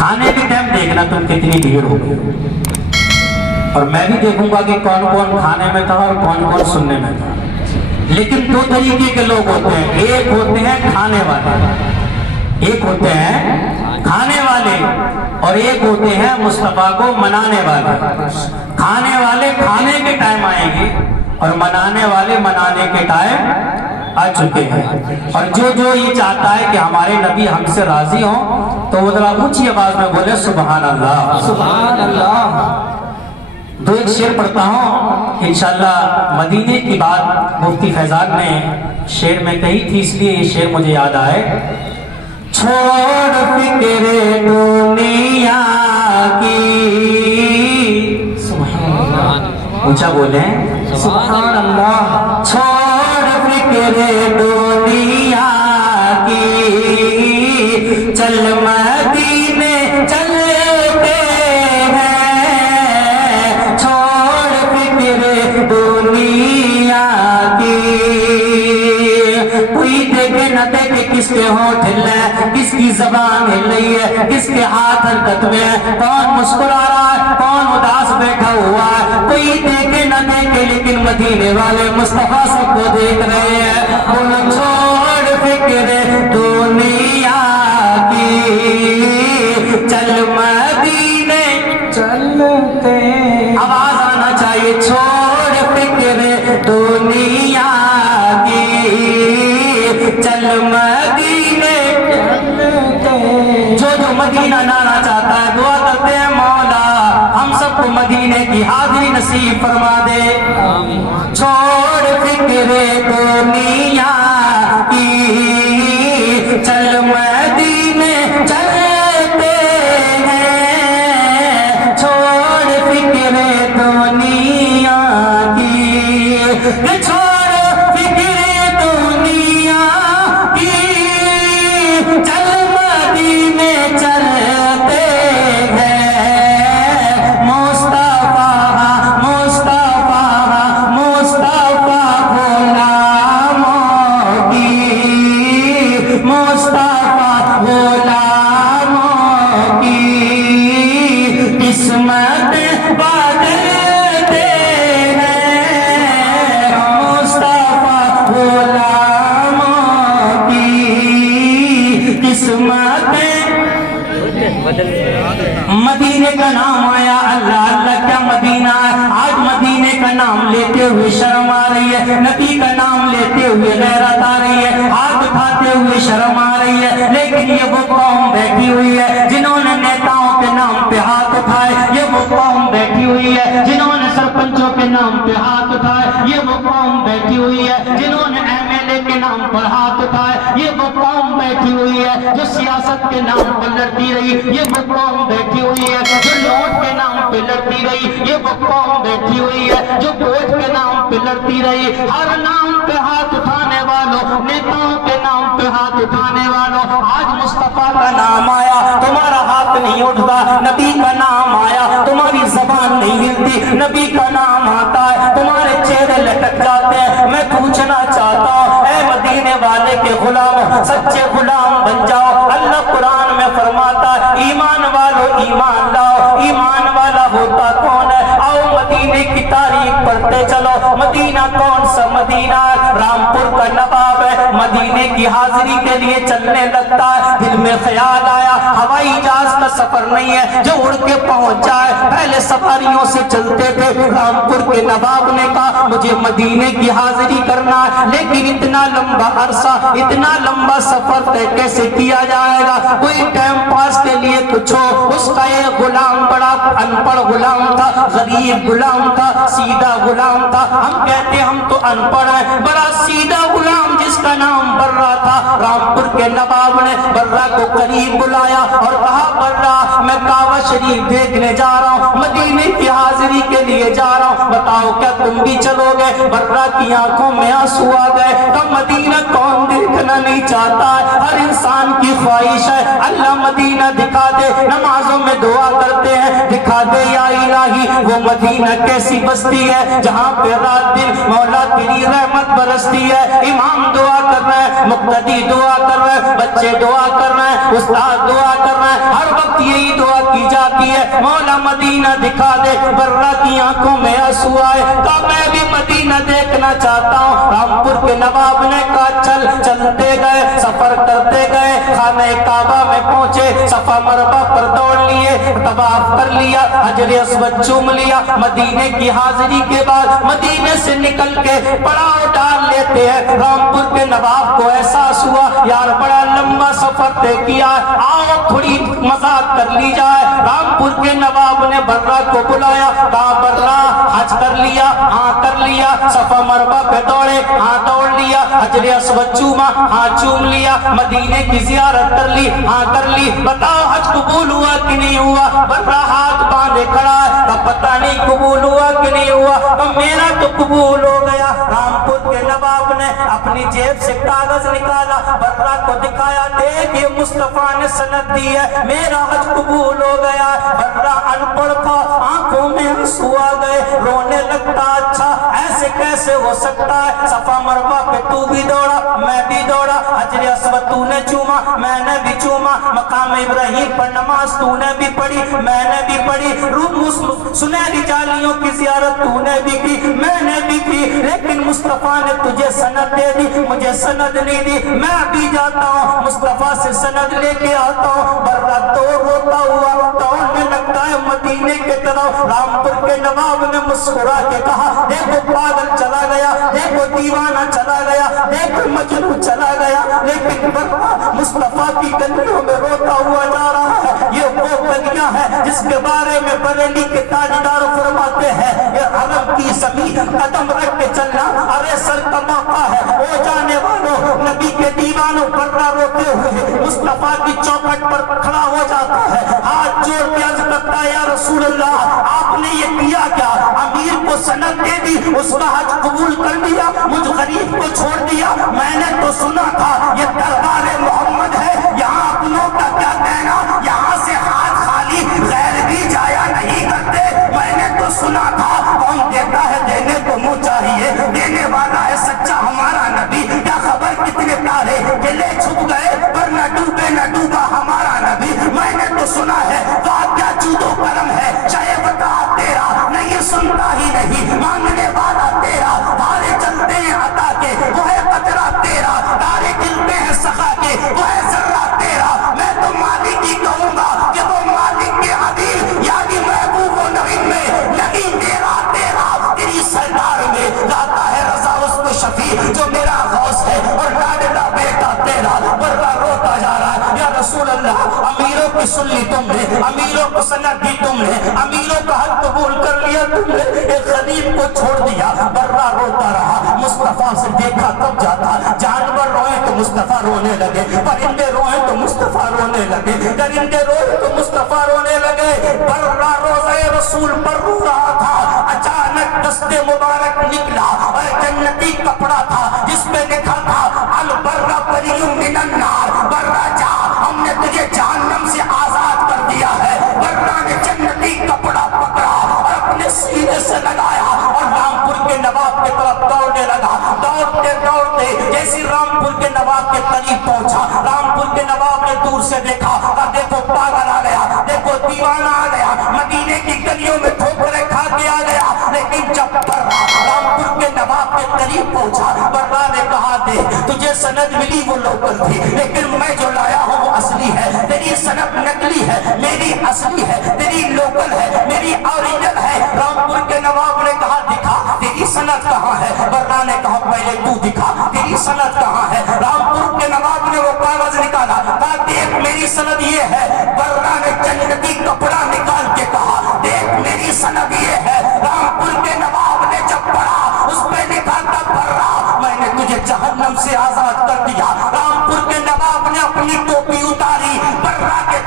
کھانے کے ٹائم دیکھنا تم کتنی بھیڑ ہوگی، اور میں بھی دیکھوں گا کہ کون کون کھانے میں تھا اور کون کون سننے میں تھا۔ لیکن دو طریقے کے لوگ ہوتے ہیں، ایک ہوتے ہیں کھانے والے، ایک ہوتے ہیں کھانے والے اور ایک ہوتے ہیں مصطفیٰ کو منانے والے۔ کھانے والے کھانے کے ٹائم آئیں گے اور منانے والے منانے کے ٹائم آ چکے ہیں۔ اور جو یہ چاہتا ہے کہ ہمارے نبی ہم سے راضی ہوں تو وہ ذرا اونچی آواز میں بولے سبحان اللہ، سبحان اللہ۔ دو ایک شعر پڑھتا ہوں انشاءاللہ۔ مدینے کی بات مفتی فیضان نے شعر میں کہی تھی، اس لیے یہ شعر مجھے یاد آئے۔ چھوڑ فکر دنیا کی، اونچا بولیں سبحان اللہ۔ چھوڑ فکر دنیا کی، چل مدینے چلتے ہیں، چھوڑ فکر دنیا کی۔ کوئی دیکھے نہ دیکھے کس کے ہونٹ ہل رہے ہیں، کس کی زبان ہل رہی ہے، کس کے ہاتھ حرکت میں ہے، کون مسکرا رہا ہے، کون اداس بیٹھا ہوا ہے، کوئی دیکھے نہ دیکھے لیکن مدینے والے مصطفیٰ سب کو دیکھ رہے ہیں۔ بولو چھوڑ فکر دنیا کی، چل مدینے چلتے آواز آنا چاہیے، چھوڑ فکر دنیا کی، چل مدینے۔ جو مدینہ نانا چاہتا ہے دعا کرتے ہیں مولا ہم سب کو مدینے کی حاضری نصیب فرما دے۔ چھوڑ فکر دنیا کی، چل مدینے چلتے ہیں، چھوڑ فکر دنیا کی، چھوڑ فکر دنیا کی، چل مدینے چلتے ہیں، مصطفیٰ مصطفیٰ مصطفیٰ غلاموں کی، مصطفیٰ غلاموں کی قسمت بدلتے ہیں، مصطفیٰ غلاموں کی قسمت۔ مدینے کا نام آیا، اللہ اللہ کیا مدینہ ہے۔ آج مدینے کا نام لیتے ہوئے شرم آ رہی ہے، نبی کا نام لیتے ہوئے غیرت آ رہی ہے، ہاتھ اٹھاتے ہوئے شرم آ رہی ہے۔ لیکن یہ وہ قوم بیٹھی ہوئی ہے جنہوں نے نیتاؤں کے نام پہ ہاتھ اٹھائے، یہ وہ قوم بیٹھی ہوئی ہے جنہوں نے سرپنچوں کے نام پہ ہاتھ اٹھائے، یہ وہ قوم بیٹھی ہوئی ہے جنہوں نے MLA کے نام پر ہاتھ اٹھائے، یہ وہ قوم بیٹھی ہوئی ہے جو سیاست کے نام پر لڑتی رہی، یہ وہ قوم بیٹھی ہوئی ہے جو نوٹ کے نام پہ لڑتی رہی، یہ وہ قوم بیٹھی ہوئی ہے جو ووٹ کے نام پہ لڑتی رہی۔ ہر نام پہ ہاتھ اٹھانے والوں، نیتاؤں کے نام پہ ہاتھ اٹھانے والوں، آج مصطفیٰ کا نام آیا تمہارا ہاتھ نہیں اٹھتا، نبی کا نام آیا تمہاری زبان نہیں ہلتی، نبی کا نام آتا ہے تمہارے چہرے لٹک جاتے ہیں۔ میں پوچھنا چاہتا ہوں اے مدینے والے کے غلام، سچے غلام بن جاؤ۔ اللہ قرآن میں فرماتا ہے ایمان والو ایمان لاؤ، ایمان والا ہوتا کون ہے؟ آؤ مدینے کی تاریخ پڑھتے چلو۔ مدینہ کون سا مدینہ ہے؟ رامپور کا نواب ہے، مدینے کی حاضری کے لیے چلنے لگتا ہے، دل میں خیال آیا ہوائی جہاز کا سفر نہیں ہے جو اڑ کے پہنچ جائے، پہلے سفاریوں سے چلتے تھے۔ رامپور کے نواب نے کہا مجھے مدینے کی حاضری کرنا ہے، لیکن اتنا لمبا عرصہ، اتنا لمبا سفر طے کیسے کیا جائے گا؟ کوئی ٹائم پاس کے لیے کچھ ہو۔ اس کا ایک غلام بڑا ان پڑھ غلام تھا، غریب غلام تھا، سیدھا غلام تھا۔ ہم کہتے ہم تو ان پڑھ ہیں، بڑا سیدھا غلام جس کا نام برہ تھا۔ رامپور کے نواب نے برہ کو قریب بلایا اور کہا برہ میں کعبہ شریف دیکھنے جا رہا ہوں، مدینے کی حاضری کے لیے جا رہا ہوں، بتاؤ کیا تم بھی چلو گے؟ برہ کی آنکھوں میں آنسو آ گئے۔ تو مدینہ کون دیکھنا نہیں چاہتا ہے؟ ہر انسان کی خواہش ہے اللہ مدینہ دکھا دے، نمازوں میں دعا کرتے ہیں دکھا دے یا الہی وہ مدینہ کیسی بستی ہے جہاں پہ رات دن مولا تیری رحمت برستی ہے۔ امام دعا کر رہے ہیں، مقتدی دعا کر رہے ہیں، بچے دعا کر رہے ہیں، استاد دعا کر رہے ہیں، ہر وقت یہی मौला मदीना दिखा दे। बर्रा की आंखों में आंसू आए, कहा मैं भी मदीना देखना चाहता हूँ। रामपुर के नवाब ने कहा चल। चलते गए, सफर करते गए, खाने काबा में पहुंचे, सफा मरबा पर दौड़ लिए, तवाफ कर लिया, हजर अस्वद चूम लिया। मदीने की हाजिरी के बाद मदीने से निकल के पड़ाव डाल लेते हैं। रामपुर के नवाब को एहसास हुआ यार बड़ा लंबा सफर तय किया, आओ थोड़ी मजाक कर ली जाए। रामपुर के नवाब ने बर्रा को बुलाया, कहा बर्रा हज कर लिया? हाँ कर लिया। सफा मरबा पे दौड़े? हाँ दौड़ लिया। हजर अस्वद चूमा? हाँ चूम लिया। मदीने की जियारत कर ली? हाँ कर ली। बताओ हज कबूल हुआ कि नहीं हुआ? बर्रा हाथ बांधे खड़ा है, तब पता नहीं कबूल हुआ कि नहीं हुआ। तो मेरा तो कबूल हो गया। रामपुर के नवाब ने अपनी जेब से कागज निकाला, बर्रा को दिखाया, देख ये मुस्तफा ने सनद दी है, मेरा हज कबूल हो गया। बर्रा अनपढ़ था, आंखों में आंसू आ गए, रोने लगता। अच्छा ऐसे कैसे हो सकता है? सफा मरवा पे तू भी दौड़ा, मैं भी दौड़ा, हजर अस्वद तूने चूमा, मैंने भी चूमा, मकाम इब्राहिम पर नमाज तूने भी पढ़ी, मैंने भी पढ़ी, सुनहरी जालियों की जियारत तूने भी की, मैंने भी की, लेकिन मुस्तफा ने तुझे सनद दे दी, मुझे सनद नहीं दी। मैं भी जाता हूँ मुस्तफा से सनद लेके आता हूँ। बर्रा तो रोता हुआ दौड़ने लगता है मदीने के तरफ। रामपुर के नवाब ने मुस्कुरा के कहा देखो पागल चला गया, देखो दीवाना चला गया, देखो मजनू चला गया, लेकिन बर्रा मुस्तफा की गलियों में रोता हुआ जा रहा है। ये वो गलियां हैं जिसके बारे में बरेली के ताजदार फरमाते हैं, ये अरब की ज़मीन कदम रख के चलना अरे सर का मौका है। ओ जाने वालों, नबी के दीवानों, बर्रा रोते हुए मुस्तफा की चौखट पर खड़ा हो जाता है, हाथ जोड़ के अर्ज करता है या रसूल अल्लाह आपने ये किया क्या? अमीर को सनद दे दी, उसका हज कबूल कर दिया, मुझ गरीब को छोड़ दिया। मैंने तो सुना था ये दरबार मोहम्मद है, यहाँ अपनों का क्या कहना, यहाँ से हाथ खाली गैर भी जाया नहीं करते। मैंने तो सुना था कौन देता है देने को मुँह चाहिए, देने वाला है सच्चा हमारा नबी। क्या खबर कितने तारे गिले छुप गए पर न डूबे न डूबा हमारा नबी। मैंने तो सुना है वाह क्या जूदो करम है, चाहे बता तेरा नहीं सुनता ही नहीं, मांगने वाला तेरा, तारे चलते हैं अता के वो है कतरा तेरा, तारे गिरते हैं सखा के वो है जर्रा तेरा। मैं तो मालिक ही कहूँगा कि वो मालिक के हबीब यानी महबूब व नबी में नहीं तेरा तेरा, तेरी सरकार में लाता है रजा उसको शफी जो मेरा गौस है और लाडला बेटा तेरा। बर्रा रोता जा रहा है या रसूल अल्लाह अमीरों की सुन ली तुमने, अमीरों को सनद दी तुमने, अमीरों का हक कबूल कर लिया तुमने, एक गरीब को छोड़ दिया। बर्रा रोता रहा, मुस्तफा से देखा तब जाता। जानवर रोए तो मुस्तफा रोने लगे, परिंदे रोए तो मुस्तफा रोने लगे, दरिंदे रोए तो मुस्तफा रोने लगे। बर्रा रोज़े रसूल पर रो रहा था, अचानक दस्ते मुबारक निकला और जन्नती कपड़ा था जिसपे लिखा था अल बर्रा बरीउम मिनन नार, बर्रा जा हमने तुझे जहन्नम से आजाद कर दिया है। बर्रा ने जन्नती कपड़ा पकड़ा और अपने सीने से लगाया और रामपुर के नवाब की तरफ दौड़ने लगा। दौड़ते दौड़ते जैसे रामपुर के नवाब के करीब पहुंचा, रामपुर के नवाब ने दूर से देखा, देखो पागल आ गया, देखो दीवाना आ गया, मदीने की गलियों में ठोकरें खा के आ गया। लेकिन जब बर्रा रामपुर के नवाब के करीब पहुंचा, बर्रा ने कहा दे तुझे सनद मिली वो लोकल थी, लेकिन मैं जो लाया हूँ वो असली है, तेरी सनद नकली है, मेरी असली है, तेरी लोकल है, मेरी ओरिजिनल है। रामपुर के नवाब ने कहा दिखा तेरी सनद कहाँ है? बर्रा ने कहा पहले तू दिखा तेरी सनद कहाँ है? रामपुर के नवाब ने वो कागज निकाला, कहा देख मेरी सनद ये है। बर्रा ने जन्नती कपड़ा निकाल के कहा देख मेरी सनद ये है। रामपुर के नवाब ने जब पढ़ा उस पे लिखा था बर्रा मैंने तुझे जहन्नम से आजाद कर दिया। रामपुर के नवाब ने अपनी टोपी उतारी, बर्रा के